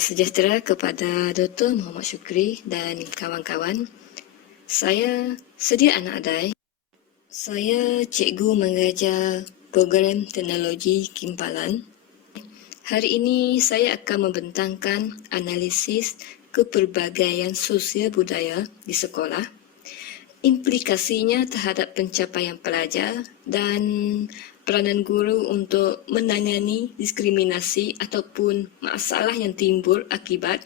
Sejahtera kepada Dr. Muhammad Syukri dan kawan-kawan. Saya Sedia Anak Adai. Saya cikgu mengajar program teknologi Kimpalan. Hari ini saya akan membentangkan analisis kepelbagaian sosial budaya di sekolah, implikasinya terhadap pencapaian pelajar dan peranan guru untuk menangani diskriminasi ataupun masalah yang timbul akibat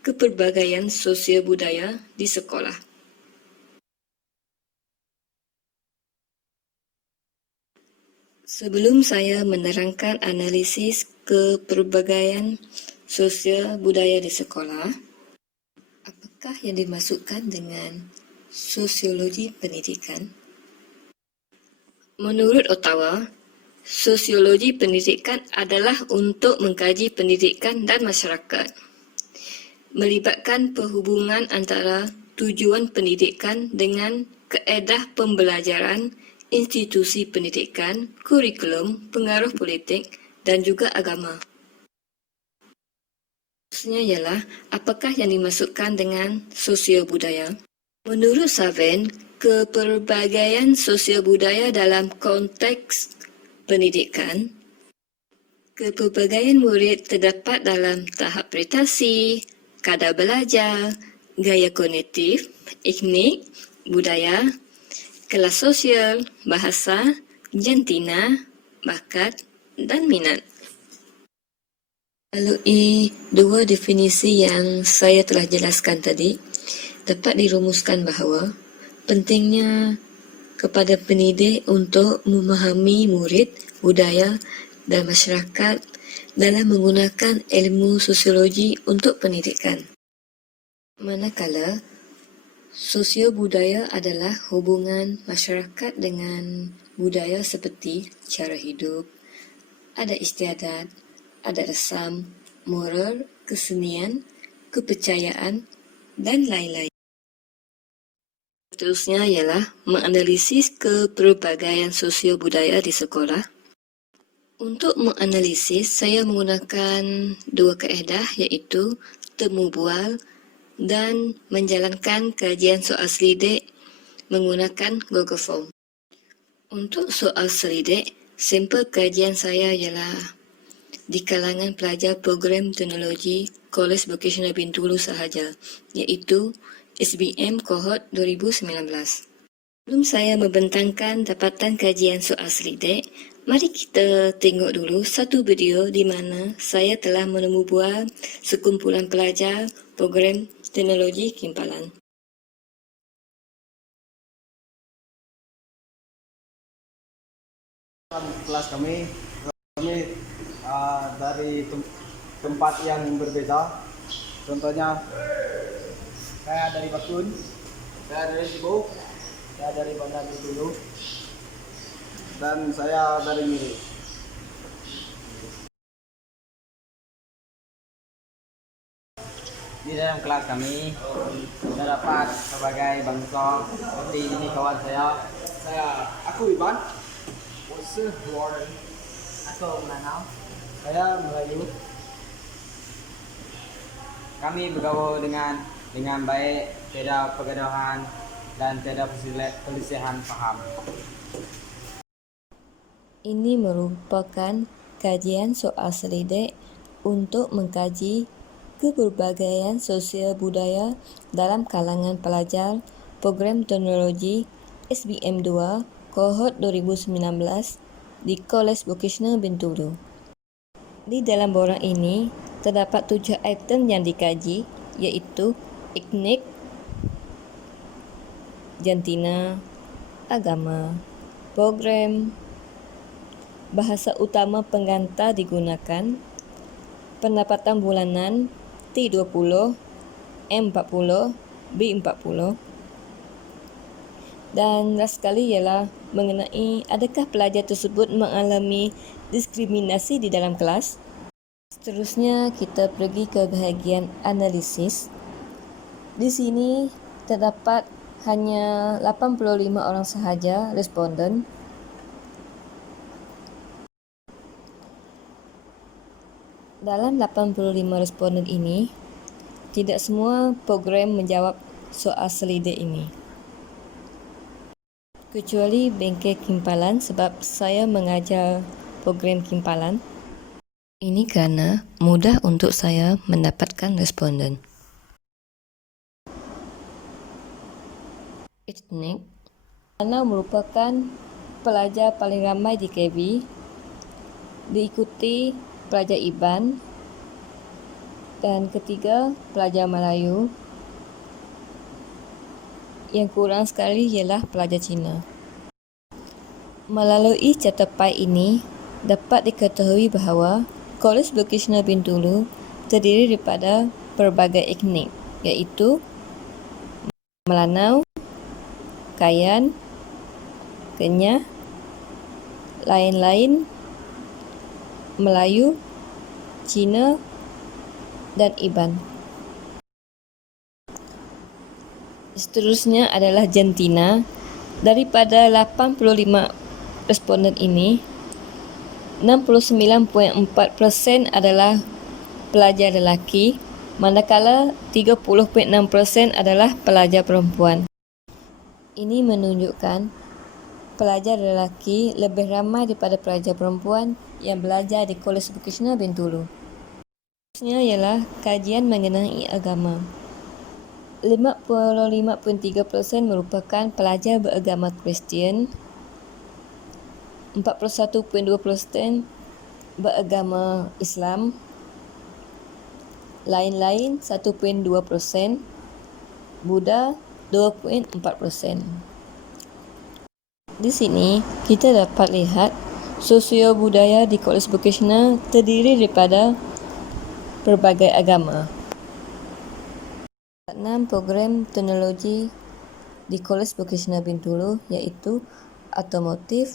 kepelbagaian sosial budaya di sekolah. Sebelum saya menerangkan analisis kepelbagaian sosial budaya di sekolah, apakah yang dimaksudkan dengan sosiologi pendidikan? Menurut Ottawa, sosiologi pendidikan adalah untuk mengkaji pendidikan dan masyarakat, melibatkan perhubungan antara tujuan pendidikan dengan kaedah pembelajaran, institusi pendidikan, kurikulum, pengaruh politik dan juga agama. Maksudnya ialah apakah yang dimaksudkan dengan sosial budaya? Menurut Saven, kepelbagaian sosial budaya dalam konteks pendidikan, kepelbagaian murid terdapat dalam tahap prestasi, kadar belajar, gaya kognitif, etnik, budaya, kelas sosial, bahasa, jantina, bakat dan minat. Melalui dua definisi yang saya telah jelaskan tadi, dapat dirumuskan bahawa pentingnya kepada pendidik untuk memahami murid, budaya dan masyarakat dalam menggunakan ilmu sosiologi untuk pendidikan. Manakala sosio budaya adalah hubungan masyarakat dengan budaya seperti cara hidup, adat istiadat, adat rasam, moral, kesenian, kepercayaan dan lain-lain. Seterusnya ialah menganalisis kepelbagaian sosio budaya di sekolah. Untuk menganalisis, saya menggunakan dua kaedah iaitu temu bual dan menjalankan kajian soal selidik menggunakan Google Form. Untuk soal selidik, sampel kajian saya ialah di kalangan pelajar program teknologi Kolej Vocational Bintulu sahaja, iaitu SBM Kohort 2019. Sebelum saya membentangkan dapatan kajian soal selidik, mari kita tengok dulu satu video di mana saya telah menemu bual sekumpulan pelajar program teknologi Kimpalan. Kelas kami dari tempat yang berbeda. Contohnya, saya dari Bakun, saya dari Sibu, saya dari Bandar Bintulu, dan saya dari Miri. Di dalam kelas kami terdapat berbagai bangsa. Seperti ini kawan saya, aku Iban, Warren, aku Manau, saya Melayu. Kami bergaul dengan baik, tiada pergaduhan dan tiada perselisihan faham. Ini merupakan kajian soal selidik untuk mengkaji kepelbagaian sosial budaya dalam kalangan pelajar program teknologi SBM 2 Kohort 2019 di Kolej Vocational Bintulu. Di dalam borang ini terdapat 7 item yang dikaji, iaitu etnik, jantina, agama, program, bahasa utama penggantar digunakan, pendapatan bulanan T20, M40, B40. Dan last sekali ialah mengenai adakah pelajar tersebut mengalami diskriminasi di dalam kelas. Seterusnya kita pergi ke bahagian analisis. Di sini terdapat hanya 85 orang sahaja responden. Dalam 85 responden ini, tidak semua program menjawab soal selidik ini. Kecuali bengkel kimpalan sebab saya mengajar program kimpalan. Ini kerana mudah untuk saya mendapatkan responden. Etnik kerana merupakan pelajar paling ramai di KB, diikuti pelajar Iban, dan ketiga pelajar Melayu. Yang kurang sekali ialah pelajar Cina. Melalui catepai ini, dapat diketahui bahawa Kolej Vocasional Bintulu terdiri daripada pelbagai etnik, iaitu Melanau, Kayan, Kenyah, lain-lain, Melayu, Cina dan Iban. Seterusnya adalah jantina. Daripada 85 responden ini, 69.4% adalah pelajar lelaki, manakala 30.6% adalah pelajar perempuan. Ini menunjukkan pelajar lelaki lebih ramai daripada pelajar perempuan yang belajar di Kolej Vocasional Bintulu. Seterusnya ialah kajian mengenai agama. 55.3% merupakan pelajar beragama Kristian, 41.2% beragama Islam, lain-lain 1.2%, Buddha 2.4%. Di sini kita dapat lihat sosio budaya di Kolej Vocasional terdiri daripada pelbagai agama. 6 program teknologi di Kolej Vocasional Bintulu iaitu automotif,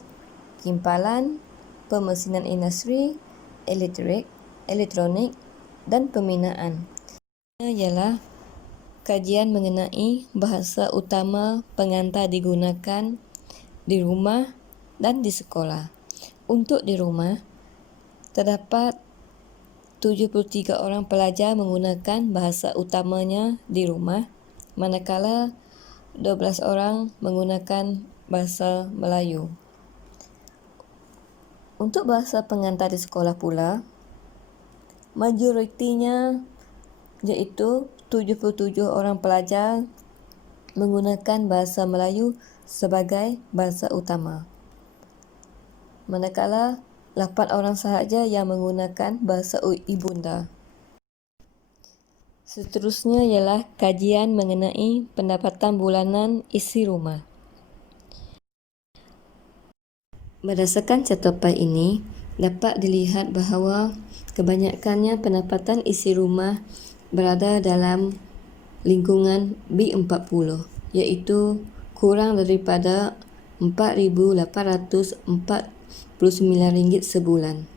kimpalan, pemesinan industri, elektrik, elektronik dan pembinaan. Ialah kajian mengenai bahasa utama pengantar digunakan di rumah dan di sekolah. Untuk di rumah, terdapat 73 orang pelajar menggunakan bahasa utamanya di rumah, manakala 12 orang menggunakan bahasa Melayu. Untuk bahasa pengantar di sekolah pula, majoritinya iaitu 77 orang pelajar menggunakan bahasa Melayu sebagai bahasa utama, manakala 8 orang sahaja yang menggunakan bahasa ibunda. Seterusnya ialah kajian mengenai pendapatan bulanan isi rumah. Berdasarkan catepai ini, dapat dilihat bahawa kebanyakannya pendapatan isi rumah berada dalam lingkungan B40, iaitu kurang daripada RM4,849 sebulan.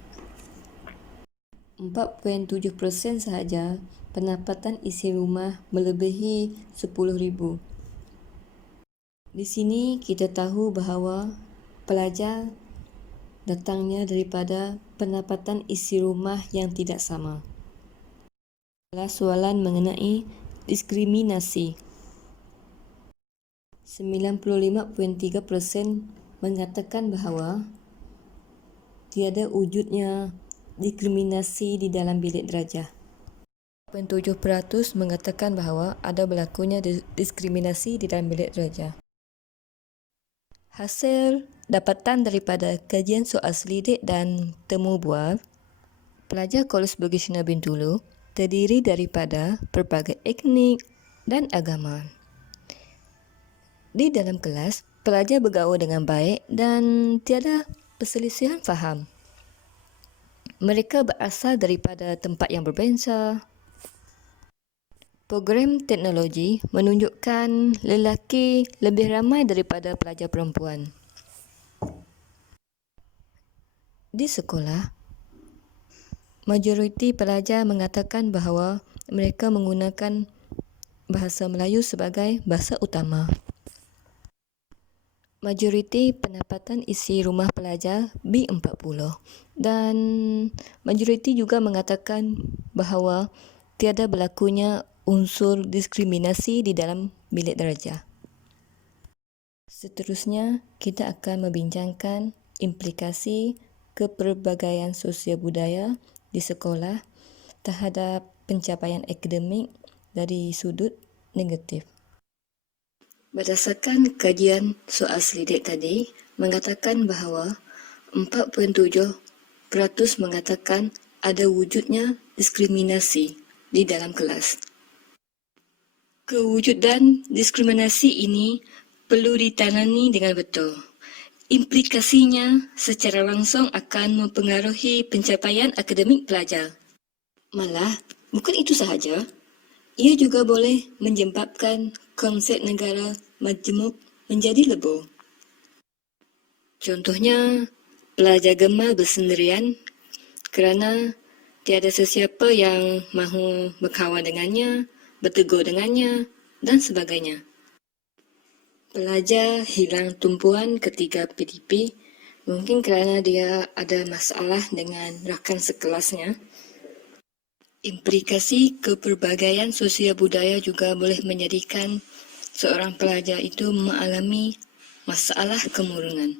4.7% sahaja pendapatan isi rumah melebihi RM10,000. Di sini kita tahu bahawa pelajar datangnya daripada pendapatan isi rumah yang tidak sama. Adalah soalan mengenai diskriminasi. 95.3% mengatakan bahawa tiada wujudnya diskriminasi di dalam bilik darjah. 7% mengatakan bahawa ada berlakunya diskriminasi di dalam bilik darjah. Hasil dapatan daripada kajian soal selidik dan temu bual, pelajar Kolej Vocasional Bintulu terdiri daripada pelbagai etnik dan agama. Di dalam kelas, pelajar bergaul dengan baik dan tiada perselisihan faham. Mereka berasal daripada tempat yang berbeza. Program teknologi menunjukkan lelaki lebih ramai daripada pelajar perempuan. Di sekolah, majoriti pelajar mengatakan bahawa mereka menggunakan bahasa Melayu sebagai bahasa utama. Majoriti pendapatan isi rumah pelajar B40 Dan majoriti juga mengatakan bahawa tiada berlakunya unsur diskriminasi di dalam bilik darjah. Seterusnya, kita akan membincangkan implikasi kepelbagaian sosial budaya di sekolah terhadap pencapaian akademik dari sudut negatif. Berdasarkan kajian soal selidik tadi, mengatakan bahawa 47% mengatakan ada wujudnya diskriminasi di dalam kelas. Kewujudan diskriminasi ini perlu ditangani dengan betul. Implikasinya secara langsung akan mempengaruhi pencapaian akademik pelajar. Malah, bukan itu sahaja, ia juga boleh menyebabkan konsep negara majmuk menjadi lebur. Contohnya, pelajar gemar bersendirian kerana tiada sesiapa yang mahu berkawan dengannya, bertegur dengannya dan sebagainya. Pelajar hilang tumpuan ketika PDP mungkin kerana dia ada masalah dengan rakan sekelasnya. Implikasi kepelbagaian sosial budaya juga boleh menjadikan seorang pelajar itu mengalami masalah kemurungan.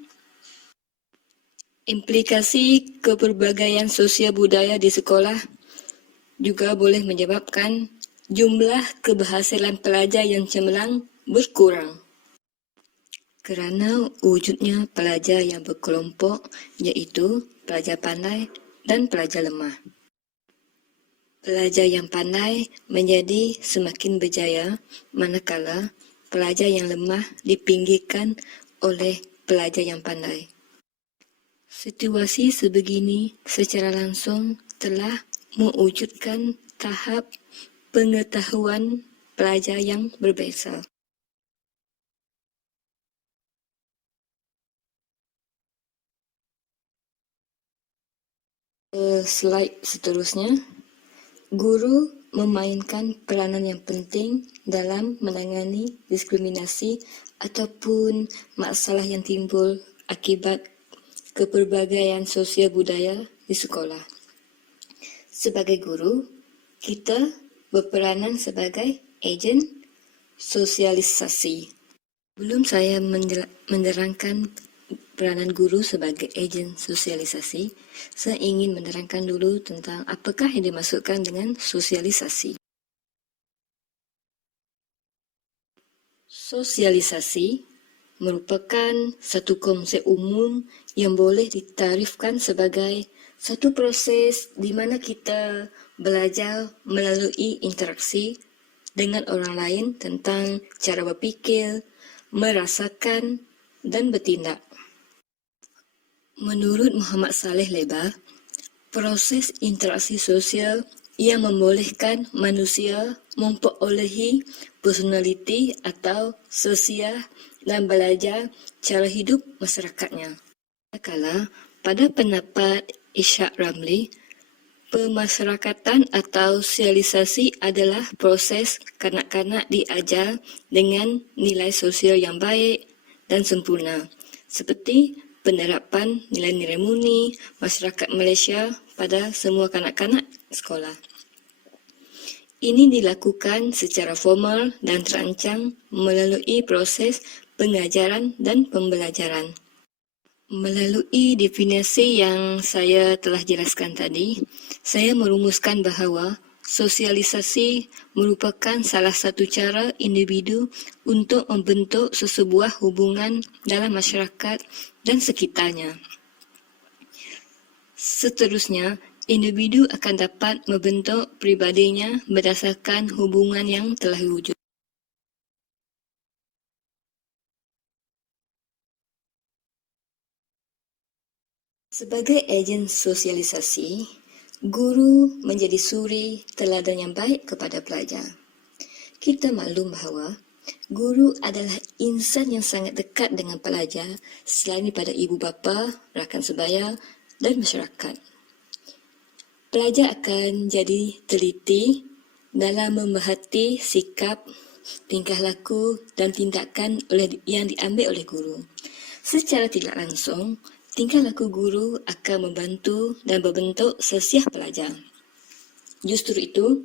Implikasi kepelbagaian sosial budaya di sekolah juga boleh menyebabkan jumlah keberhasilan pelajar yang cemerlang berkurang. Kerana wujudnya pelajar yang berkelompok iaitu pelajar pandai dan pelajar lemah. Pelajar yang pandai menjadi semakin berjaya manakala pelajar yang lemah dipinggirkan oleh pelajar yang pandai. Situasi sebegini secara langsung telah mewujudkan tahap pengetahuan pelajar yang berbeza. Slide seterusnya. Guru memainkan peranan yang penting dalam menangani diskriminasi ataupun masalah yang timbul akibat kepelbagaian sosial budaya di sekolah. Sebagai guru, kita berperanan sebagai ejen sosialisasi. Sebelum saya menerangkan peranan guru sebagai ejen sosialisasi, saya ingin menerangkan dulu tentang apakah yang dimaksudkan dengan sosialisasi. Sosialisasi merupakan satu konsep umum yang boleh ditarifkan sebagai satu proses di mana kita belajar melalui interaksi dengan orang lain tentang cara berfikir, merasakan dan bertindak. Menurut Muhammad Saleh Lebar, proses interaksi sosial yang membolehkan manusia memperolehi personaliti atau sosial dan belajar cara hidup masyarakatnya. Manakala, pada pendapat Ishaq Ramli, pemasyarakatan atau sosialisasi adalah proses kanak-kanak diajar dengan nilai sosial yang baik dan sempurna, seperti penerapan nilai-nilai murni masyarakat Malaysia pada semua kanak-kanak sekolah. Ini dilakukan secara formal dan terancang melalui proses pengajaran dan pembelajaran. Melalui definisi yang saya telah jelaskan tadi, saya merumuskan bahawa sosialisasi merupakan salah satu cara individu untuk membentuk sesebuah hubungan dalam masyarakat dan sekitarnya. Seterusnya, individu akan dapat membentuk pribadinya berdasarkan hubungan yang telah wujud. Sebagai ejen sosialisasi, guru menjadi suri teladan yang baik kepada pelajar. Kita maklum bahawa guru adalah insan yang sangat dekat dengan pelajar selain daripada ibu bapa, rakan sebaya dan masyarakat. Pelajar akan jadi teliti dalam memerhati sikap, tingkah laku dan tindakan yang diambil oleh guru. Secara tidak langsung, tingkah laku guru akan membantu dan membentuk sesiah pelajar. Justru itu,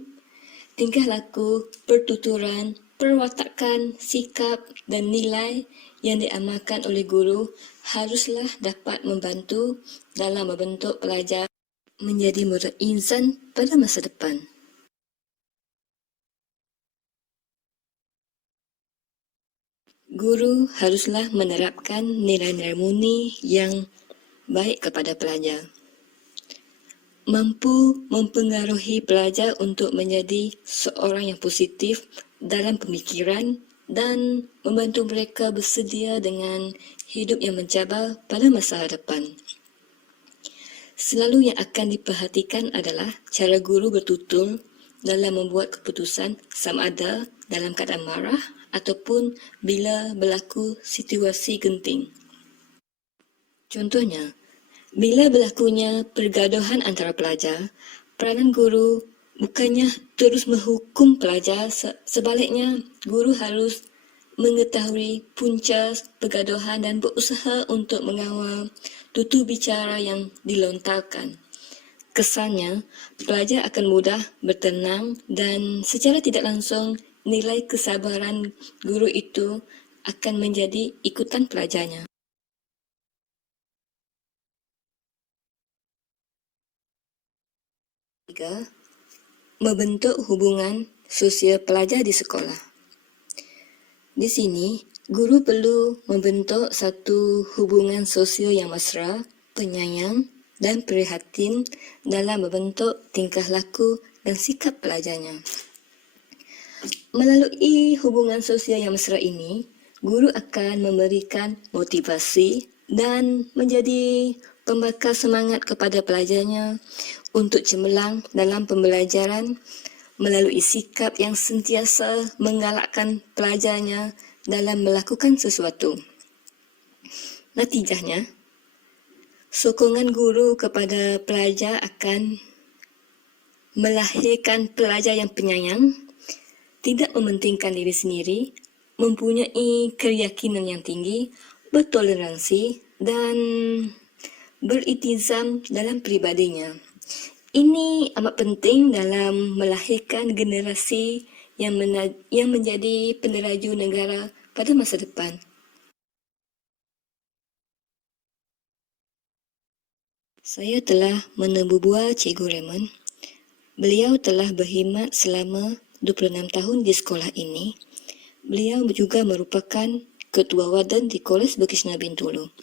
tingkah laku, pertuturan, perwatakan, sikap dan nilai yang diamalkan oleh guru haruslah dapat membantu dalam membentuk pelajar menjadi murid insan pada masa depan. Guru haruslah menerapkan nilai-nilai murni yang baik kepada pelajar. Mampu mempengaruhi pelajar untuk menjadi seorang yang positif dalam pemikiran dan membantu mereka bersedia dengan hidup yang mencabar pada masa depan. Selalu yang akan diperhatikan adalah cara guru bertutur dalam membuat keputusan sama ada dalam keadaan marah ataupun bila berlaku situasi genting. Contohnya, bila berlakunya pergaduhan antara pelajar, peranan guru bukannya terus menghukum pelajar, sebaliknya guru harus mengetahui punca pergaduhan dan berusaha untuk mengawal tutur bicara yang dilontarkan. Kesannya, pelajar akan mudah bertenang dan secara tidak langsung nilai kesabaran guru itu akan menjadi ikutan pelajarnya. Tiga, membentuk hubungan sosial pelajar di sekolah. Di sini, guru perlu membentuk satu hubungan sosial yang mesra, penyayang dan prihatin dalam membentuk tingkah laku dan sikap pelajarnya. Melalui hubungan sosial yang mesra ini, guru akan memberikan motivasi dan menjadi pembakar semangat kepada pelajarnya untuk cemerlang dalam pembelajaran melalui sikap yang sentiasa menggalakkan pelajarnya dalam melakukan sesuatu. Natijahnya, sokongan guru kepada pelajar akan melahirkan pelajar yang penyayang, tidak mementingkan diri sendiri, mempunyai keyakinan yang tinggi, bertoleransi dan beritizam dalam pribadinya. Ini amat penting dalam melahirkan generasi yang menjadi peneraju negara pada masa depan. Saya telah menembubual Cikgu Raymond. Beliau telah berkhidmat selama 26 tahun di sekolah ini. Beliau juga merupakan Ketua Warden di Kolej Bukit Bintulu.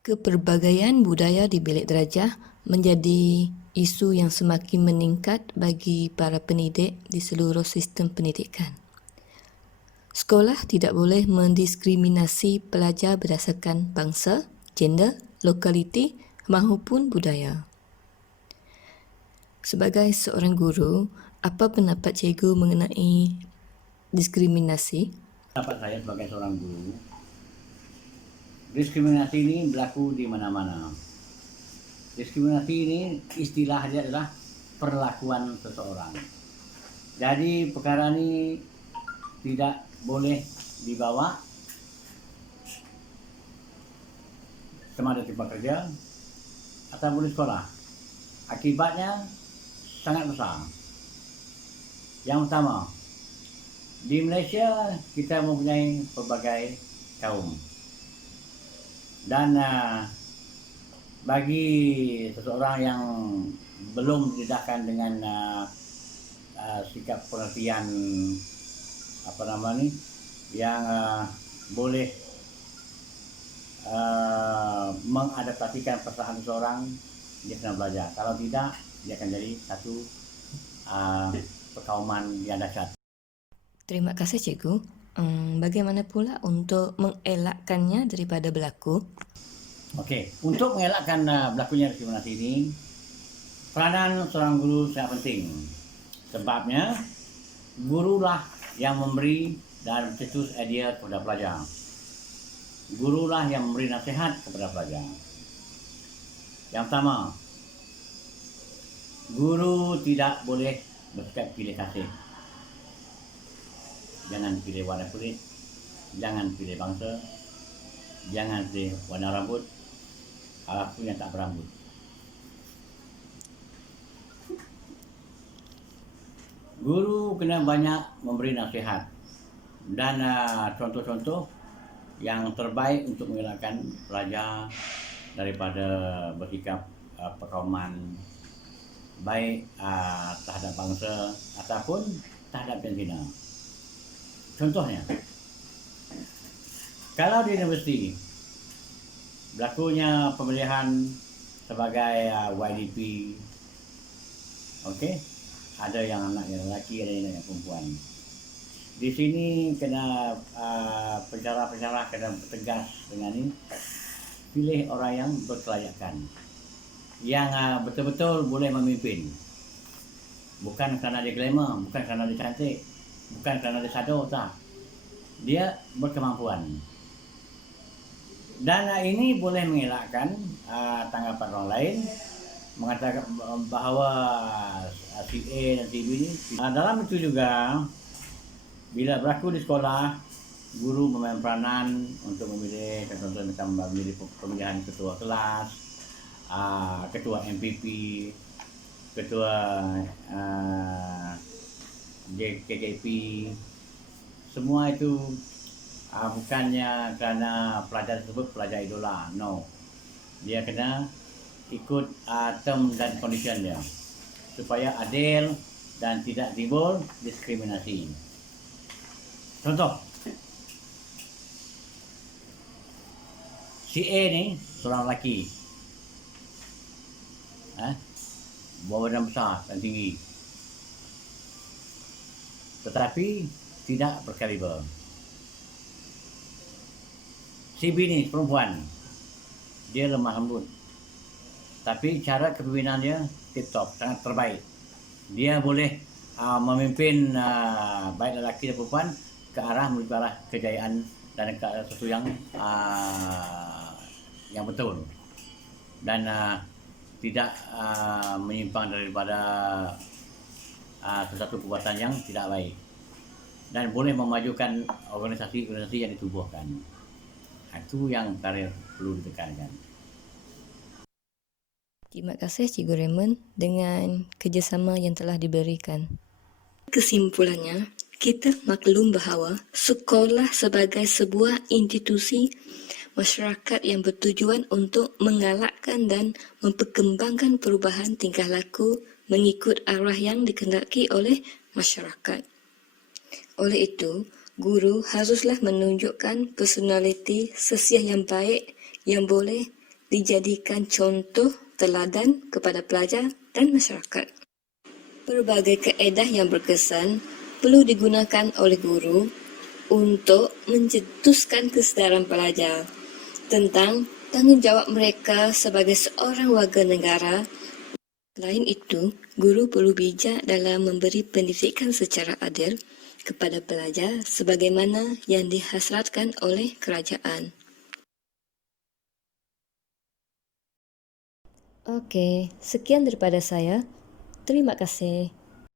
Keperbagaian budaya di Bilik Darjah menjadi isu yang semakin meningkat bagi para pendidik di seluruh sistem pendidikan. Sekolah tidak boleh mendiskriminasi pelajar berdasarkan bangsa, gender, lokaliti maupun budaya. Sebagai seorang guru, apa pendapat cikgu mengenai diskriminasi? Pendapat saya sebagai seorang guru, diskriminasi ini berlaku di mana-mana. Diskriminasi ini istilahnya adalah perlakuan seseorang. Jadi perkara ini tidak boleh dibawa sama ada tempat kerja ataupun di sekolah. Akibatnya sangat besar. Yang pertama, di Malaysia kita mempunyai pelbagai kaum. Dan bagi seseorang yang belum didedahkan dengan sikap pengertian yang boleh mengadaptasikan perasaan seseorang, dia kena belajar. Kalau tidak, dia akan jadi satu perkauman yang dahsyat. Terima kasih cikgu. Bagaimana pula untuk mengelakkannya daripada berlaku? Okey, untuk mengelakkan berlakunya diskriminasi ini, peranan seorang guru sangat penting. Sebabnya, gurulah yang memberi dan mencetus idea kepada pelajar. Gurulah yang memberi nasihat kepada pelajar. Yang pertama, guru tidak boleh bersikap pilih kasih. Jangan pilih warna kulit, jangan pilih bangsa, jangan pilih warna rambut, apapun yang tak berambut. Guru kena banyak memberi nasihat dan contoh-contoh yang terbaik untuk mengelakkan pelajar daripada bersikap perkauman baik terhadap bangsa ataupun terhadap jantina. Contohnya, kalau di universiti berlakunya pemilihan sebagai YDP, okey, ada yang anak yang lelaki, ada yang anak yang perempuan. Di sini kena pensyarah-pensyarah kena tegas dengan ini, pilih orang yang berkelayakan, yang betul-betul boleh memimpin. Bukan kerana dia glamour, bukan kerana dia cantik, bukan kerana dia sado, tak. Dia berkemampuan. Dan ini boleh mengelakkan tanggapan orang lain mengatakan bahawa si A dan si B ini. Dalam itu juga, bila berlaku di sekolah, guru memain peranan untuk memilih, contohnya macam memilih pemilihan ketua kelas, ketua MPP, ketua JKKP. Semua itu bukannya kerana pelajar tersebut pelajar idola, no. Dia kena ikut term dan condition dia supaya adil dan tidak timbul diskriminasi. Contoh, si A ni seorang lelaki, bawa badan besar dan tinggi, tetapi tidak berkaliber. Si B ni perempuan, dia lemah lembut, tapi cara kepimpinan dia tip-top, sangat terbaik. Dia boleh memimpin baik lelaki dan perempuan ke arah menuju arah kejayaan dan ke arah sesuatu yang betul dan tidak menyimpang daripada sesuatu perbuatan yang tidak baik, dan boleh memajukan organisasi-organisasi yang ditubuhkan. Itu yang perlu ditekankan. Terima kasih Cikgu Raymond dengan kerjasama yang telah diberikan. Kesimpulannya, kita maklum bahawa sekolah sebagai sebuah institusi masyarakat yang bertujuan untuk mengalakkan dan memperkembangkan perubahan tingkah laku mengikut arah yang dikehendaki oleh masyarakat. Oleh itu, guru haruslah menunjukkan personaliti sosial yang baik yang boleh dijadikan contoh teladan kepada pelajar dan masyarakat. Pelbagai kaedah yang berkesan perlu digunakan oleh guru untuk mencetuskan kesedaran pelajar tentang tanggungjawab mereka sebagai seorang warga negara. Selain itu, guru perlu bijak dalam memberi pendidikan secara adil kepada pelajar sebagaimana yang dihasratkan oleh kerajaan. Okey, sekian daripada saya. Terima kasih.